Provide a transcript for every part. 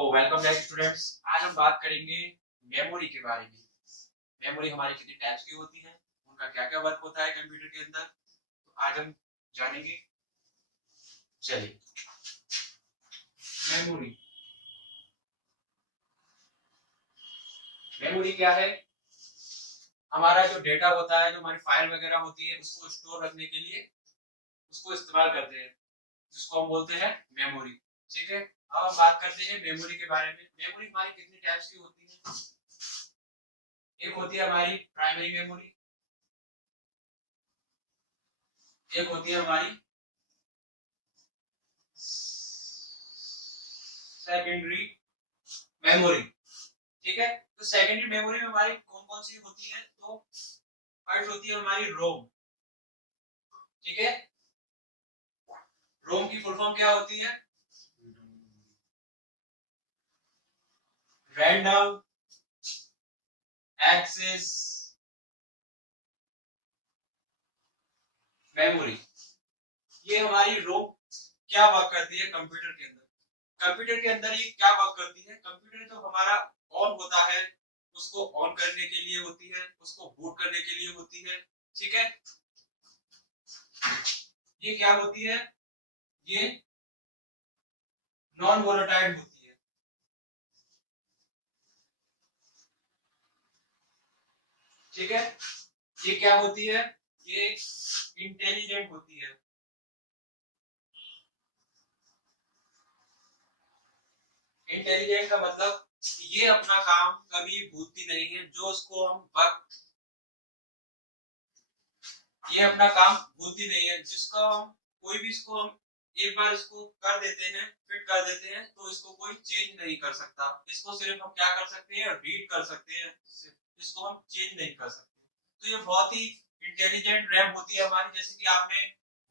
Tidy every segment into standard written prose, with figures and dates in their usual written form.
Welcome back students. आज हम बात करेंगे मेमोरी के बारे में। मेमोरी हमारी कितने टाइप्स की होती है, उनका क्या क्या वर्क होता है कंप्यूटर के अंदर, तो आज हम जानेंगे। चलिए, मेमोरी मेमोरी क्या है? हमारा जो डेटा होता है, जो हमारी फाइल वगैरह होती है, उसको स्टोर रखने के लिए उसको इस्तेमाल करते हैं, जिसको हम बोलते हैं मेमोरी। ठीक है, अब हम बात करते हैं मेमोरी के बारे में। मेमोरी हमारी कितने टाइप्स की होती है? एक होती है हमारी प्राइमरी मेमोरी, एक होती है हमारी सेकेंडरी मेमोरी। ठीक है, तो सेकेंडरी मेमोरी में हमारी कौन कौन सी होती है? तो फर्स्ट होती है हमारी रोम। ठीक है, रोम की फुल फॉर्म क्या होती है? Random access memory. ये हमारी रोम क्या वर्क करती है कंप्यूटर के अंदर? कंप्यूटर के अंदर ये क्या वर्क करती है? कंप्यूटर जो हमारा ऑन होता है, उसको ऑन करने के लिए होती है, उसको बूट करने के लिए होती है। ठीक है, ये क्या होती है? ये नॉन वोलेटाइल होती है। ठीक है, ये क्या होती है? ये इंटेलिजेंट होती है। इंटेलिजेंट का मतलब ये अपना काम कभी भूलती नहीं है, जो उसको हम वक्त, ये अपना काम भूलती नहीं है, जिसको हम कोई भी इसको हम एक बार इसको कर देते हैं, फिट कर देते हैं, तो इसको कोई चेंज नहीं कर सकता। इसको सिर्फ हम क्या कर सकते हैं? रीड कर सकते हैं, इसको हम चेंज नहीं कर सकते। तो ये बहुत ही इंटेलिजेंट रैम होती है हमारी। जैसे कि आपने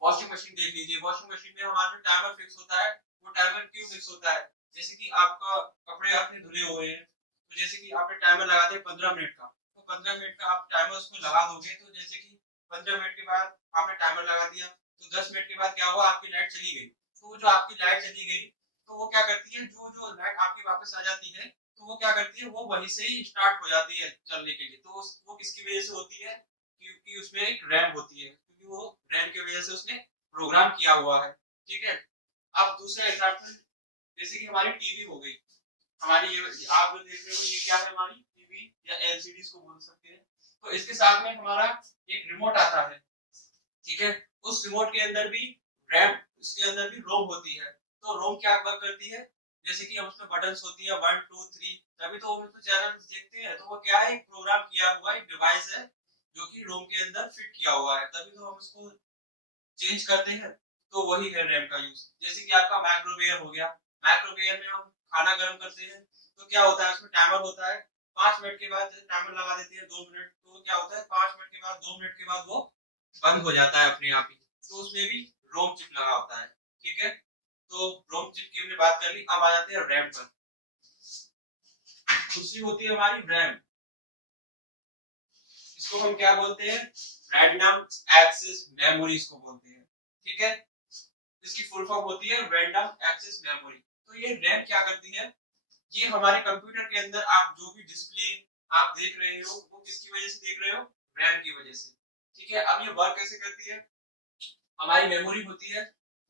वॉशिंग मशीन देख लीजिए, वॉशिंग मशीन में हमारा जो टाइमर फिक्स होता है, वो टाइमर क्यों फिक्स होता है? जैसे कि आपका कपड़े आपने धुले हुए हैं, तो जैसे कि आपने टाइमर लगा दिया 15 मिनट का, तो 15 मिनट का आप टाइमर उसमें लगा दोगे, तो जैसे कि 15 मिनट के बाद आपने टाइमर लगा दिया, तो 10 मिनट के बाद क्या हुआ? आपकी लाइट चली गई। तो जो आपकी लाइट चली गई, तो वो क्या करती है? जो जो लाइट आपकी वापस आ जाती है, तो वो क्या करती है? वो वहीं से ही स्टार्ट हो जाती है चलने के लिए। तो वो किसकी वजह से होती है? क्योंकि उसमें एक रैम होती है, क्योंकि वो रैम की वजह से उसने प्रोग्राम किया हुआ है। ठीक है, अब दूसरा एग्जांपल, जैसे कि हमारी टीवी हो गई। हमारी ये आप जो देख रहे हो, ये क्या है? हमारी टीवी या एलसीडी इसको बोल सकते हैं। तो इसके साथ में हमारा एक रिमोट आता है। ठीक है, उस रिमोट के अंदर भी रैम, उसके अंदर भी रोम होती है। तो रोम क्या वर्क करती है? जैसे कि हम उसमें बटन्स होती है 1 2 3, तभी तो हम उसमें चैनल देखते हैं। तो वो क्या है? एक प्रोग्राम किया हुआ एक डिवाइस है, जो कि रोम के अंदर फिट किया हुआ है, तभी तो हम उसको चेंज करते हैं। तो वही है रैम का यूज। जैसे कि आपका माइक्रोवेव हो गया, माइक्रोवेव में हम खाना गर्म करते हैं, तो क्या होता है? उसमें टाइमर होता है। 5 मिनट के बाद टाइमर लगा देते हैं 2 मिनट, तो क्या होता है? 5 मिनट के बाद 2 मिनट के बाद वो बंद हो जाता है अपने आप ही। तो उसमें भी रोम चिप लगा होता है। ठीक है, तो रोम चिप की हमने बात कर ली। अब आ जाते हैं रैम पर। दूसरी होती है हमारी रैम। इसको हम क्या बोलते हैं? रैंडम एक्सेस मेमोरी इसको बोलते हैं। ठीक है, इसकी फुल फॉर्म होती है रैंडम एक्सेस मेमोरी। तो ये रैम क्या करती है? ये हमारे कंप्यूटर के अंदर आप जो भी डिस्प्ले आप देख रहे हो, वो किसकी वजह से देख रहे हो? रैम की वजह से। ठीक है, अब ये वर्क कैसे करती है? हमारी मेमोरी होती है,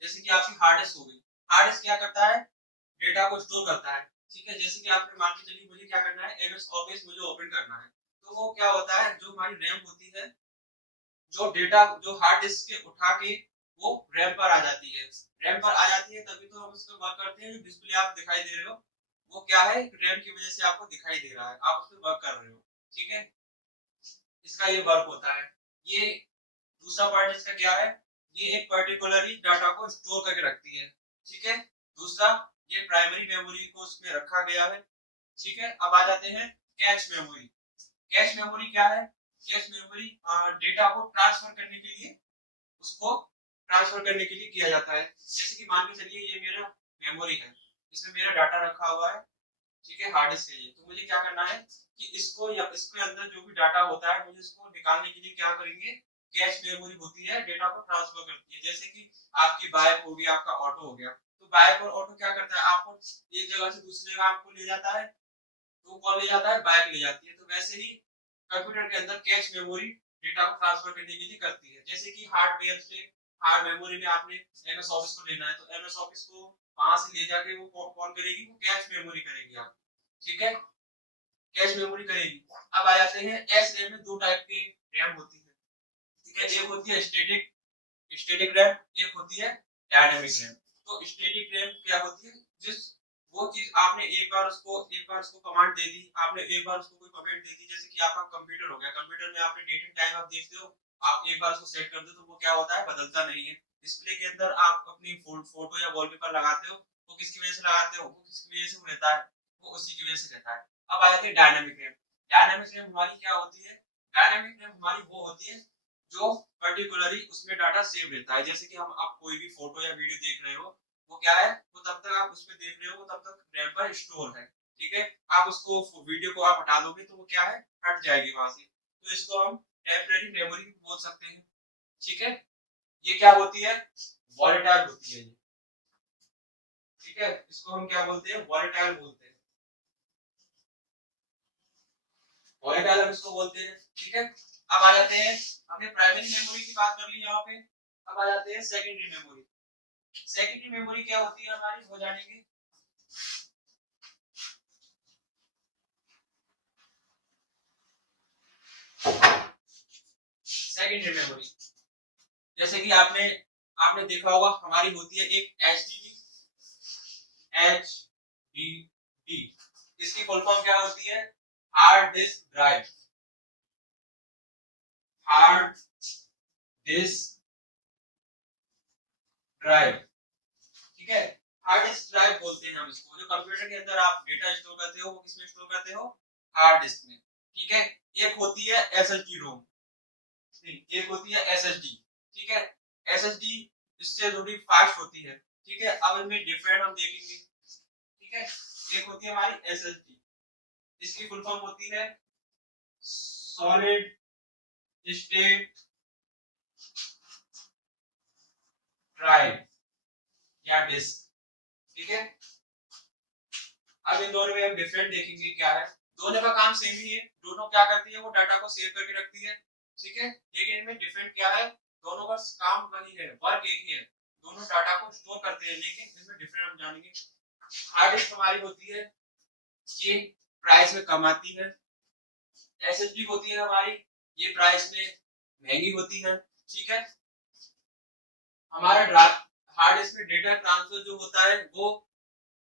जैसे कि आपकी हार्ड डिस्क हो गई। हार्ड डिस्क क्या करता है? डेटा को स्टोर करता है। ठीक है, जैसे कि आपने मान के चलिए मुझे क्या करना है? एमएस ऑफिस मुझे ओपन करना है, तो वो क्या होता है? जो हमारी रैम होती है, जो डेटा जो हार्ड डिस्क के उठा के वो रैम पर आ जाती है। रैम पर आ जाती है, तभी तो हम इसको वर्क करते हैं। जो डिस्प्ले आप दिखाई दे रहे हो, वो क्या है? रैम की वजह से आपको दिखाई दे रहा है, आप उस पर वर्क कर रहे हो। ठीक है, इसका ये वर्क होता है। ये दूसरा पार्ट इसका क्या है? ये एक पर्टिकुलरली डाटा को स्टोर करके रखती है। ठीक है, दूसरा, ये प्राइमरी मेमोरी को उसमें रखा गया है। ठीक है, अब आ जाते हैं कैश मेमोरी। कैश मेमोरी क्या है? कैश मेमोरी डेटा को ट्रांसफर करने के लिए, उसको ट्रांसफर करने के लिए किया जाता है। जैसे कि मान के चलिए ये मेरा मेमोरी है, इसमें मेरा डाटा रखा हुआ है। ठीक है, हार्ड डिस्क है ये। तो मुझे क्या करना है कि इसको या इसके अंदर जो भी डाटा होता है, मुझे इसको निकालने के लिए क्या करेंगे? कैश मेमोरी होती है, डेटा को ट्रांसफर करती है। जैसे कि आपकी बाइक हो गई, आपका ऑटो हो गया, तो बाइक और ऑटो क्या करता है, आपको एक जगह से दूसरी जगह आपको ले जाता है, तो कौन ले जाता है, बाइक ले जाती है। तो वैसे ही कंप्यूटर के अंदर कैश मेमोरी डेटा को ट्रांसफर करने के लिए करती है। जैसे कि हार्डवेयर से हार्ड मेमोरी में आपने एमएस ऑफिस को लेना है, तो एमएस ऑफिस को वहां से ले जाके वो कौन करेगी, वो कैश मेमोरी करेगी आप, ठीक है, कैश मेमोरी करेगी। अब आ जाते हैं एस रैम में दो टाइप के रैम होती है, ठीक है, एक होती है स्टैटिक रैम, एक होती है डायनामिक रैम। तो स्टैटिक रैम क्या होती है, जिस वो चीज आपने एक बार उसको कमांड दे दी, आपने एक बार उसको कोई कमांड दे दी, जैसे कि आपका कंप्यूटर हो गया, कंप्यूटर में आपने डेट एंड टाइम आप देखते हो, आप एक बार उसको सेट कर दो तो वो क्या होता है, बदलता नहीं है। डिस्प्ले के अंदर आप अपनी फोटो या वॉलपेपर लगाते हो, वो किसकी वजह से लगाते हो, वो किसकी वजह से रहता है, वो उसी की वजह से रहता है। अब आ जाते हैं डायनामिक रैम। डायनामिक रैम हमारी क्या होती है, डायनामिक रैम हमारी वो होती है जो पर्टिकुलरली उसमें डाटा सेव रहता है। जैसे कि हम आप कोई भी फोटो या वीडियो देख रहे हो, वो क्या है, वो तब तक आप उसमें देख रहे हो, वो तब तक रैम पर स्टोर है, ठीक है। आप उसको वीडियो को आप हटा दोगे तो वो क्या है, हट जाएगी वहां से, तो इसको हम टेम्परेरी मेमोरी बोल सकते हैं, ठीक है। ये क्या होती है, वॉलेटाइल होती है ये, ठीक है, इसको हम क्या बोलते हैं, वॉलेटाइल बोलते हैं, वॉलेटाइल हम इसको बोलते हैं, ठीक है। अब आ जाते हैं, हमने प्राइमरी मेमोरी की बात कर ली यहाँ पे, अब आ जाते हैं सेकेंडरी मेमोरी। सेकेंडरी मेमोरी क्या होती है हमारी, वो जानेंगे। सेकेंडरी मेमोरी, जैसे कि आपने आपने देखा होगा, हमारी होती है एक एचडीडी। इसकी फुल फॉर्म क्या होती है, hard disk drive, hard disk drive, ठीक है, हार्ड डिस्क ड्राइव बोलते हैं हम इसको। जो कंप्यूटर के अंदर आप डेटा स्टोर करते हो, वो किसमें स्टोर करते हो, हार्ड डिस्क में, ठीक है। एक होती है एसएसडी रोम, एक होती है एसएसडी, ठीक है। एसएसडी इससे थोड़ी फास्ट होती है, ठीक है। अब इनमें डिफरेंट हम देखेंगे, ठीक है। एक होती है हमारी एसएसडी, इसकी फुल फॉर्म होती है सॉलिड स्टेट ड्राइव या डिस्क, ठीक है। अब इन दोनों में हम डिफरेंट देखेंगे क्या है। दोनों का काम सेम ही है, दोनों क्या करती है, वो डाटा को सेव करके रखती है, ठीक है। लेकिन इनमें डिफरेंट क्या है, दोनों का काम वही है, वर्क एक ही है, दोनों डाटा को स्टोर करते हैं, लेकिन इसमें डिफरेंट हम जानेंगे। हार्ड डिस्क हमारी होती है, ये प्राइस में कम आती है। एसएसडी होती है हमारी, ये प्राइस में महंगी होती है, ठीक है। हमारा हार्ड डिस्क में डेटा ट्रांसफर जो होता है वो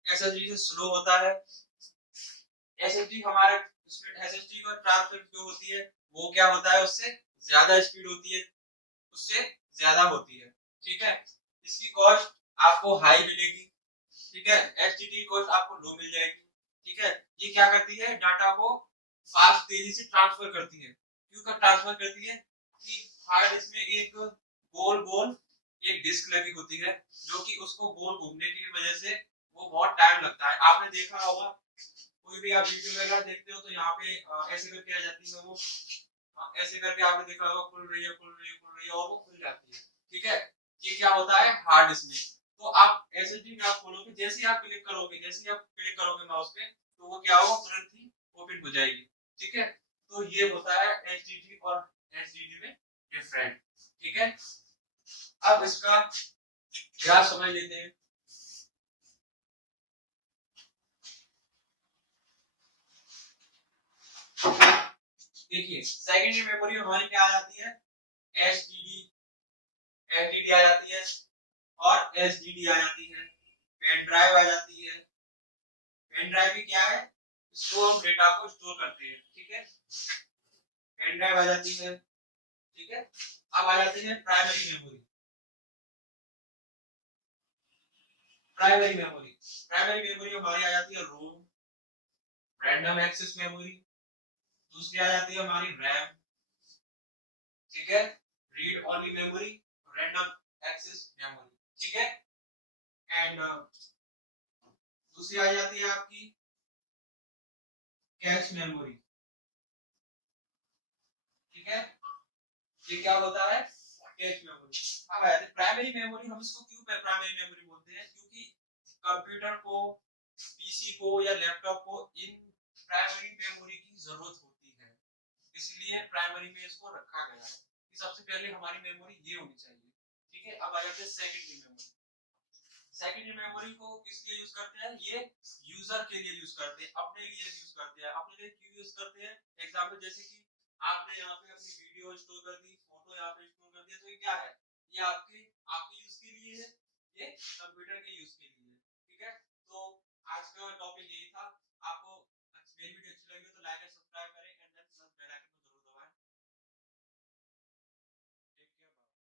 एसएसडी से स्लो होता है। एसएसडी हमारे इसमें एसएसडी का ट्रांसफर जो होती है वो क्या होता है, उससे ज्यादा स्पीड होती है, उससे ज्यादा होती है, ठीक है। इसकी कॉस्ट आपको हाई मिलेगी, ठीक है। एचडीडी कॉस्ट आपको लो मिल जाएगी, ठीक है। ये क्या करती है, डाटा को फास्ट तेजी से ट्रांसफर करती है। क्यों का ट्रांसफर करती है कि हार्ड डिस्क में एक गोल गोल एक डिस्क लगी होती है, जो कि उसको गोल घूमने की वजह से वो बहुत टाइम लगता है। आपने देखा होगा, कोई भी आप वीडियो वगैरह देखते हो तो यहाँ पे ऐसे करके आ जाती है वो, ऐसे करके आपने देखा होगा, खुल रही है खुल रही है खुल रही है, और वो खुल जाती है, ठीक है। ये क्या होता है हार्ड डिस्क में। तो आप एसएसडी में आप खोलोगे, जैसे ही आप क्लिक करोगे, जैसे ही आप क्लिक करोगे माउस पे, तो वो क्या होगा, तुरंत ही ओपन हो जाएगी, ठीक है। तो ये होता है एचडीडी और एचडीडी में डिफरेंट, ठीक है। अब इसका क्या समझ लेते हैं। देखिए सेकेंडरी मेमोरी हमारी क्या आ जाती है, एचडीडी, एचडीडी आ जाती है, और एसडीडी आ जाती है, पेन ड्राइव आ जाती है। पेन ड्राइव भी क्या है, इसको हम डेटा को स्टोर करते हैं, ठीक है। पेन ड्राइव आ जाती है, ठीक है। अब आ जाते हैं primary memory. Primary memory, primary memory हमारी आ जाती है रोम, रैंडम एक्सेस मेमोरी। दूसरी आ जाती है हमारी रैम, ठीक है, read only memory, random access memory, ठीक है। एंड दूसरी आ जाती है आपकी कैश मेमोरी, ठीक है। ये क्या होता है, कैश मेमोरी। अब आते हैं प्राइमरी मेमोरी। हम इसको क्यों प्राइमरी मेमोरी बोलते हैं, क्योंकि कंप्यूटर को, पीसी को या लैपटॉप को इन प्राइमरी मेमोरी की जरूरत होती है, इसलिए प्राइमरी में इसको रखा गया है कि सबसे पहले हमारी मेमोरी ये होनी चाहिए। ठीक है, अब आ जाते हैं सेकेंडरी मेमोरी। सेकेंडरी मेमोरी को किस लिए यूज करते हैं, ये यूजर के लिए यूज करते हैं, अपने लिए यूज करते हैं। अपने लिए क्यों यूज करते हैं, एग्जांपल जैसे कि आपने यहाँ पे अपनी वीडियो स्टोर कर दी, फोटो यहाँ पे स्टोर कर दिया, तो ये क्या है, ये आपके आपके यूज के लिए है, ये कंप्यूटर के यूज के लिए है। ठीक है, तो आज का टॉपिक यही था। आपको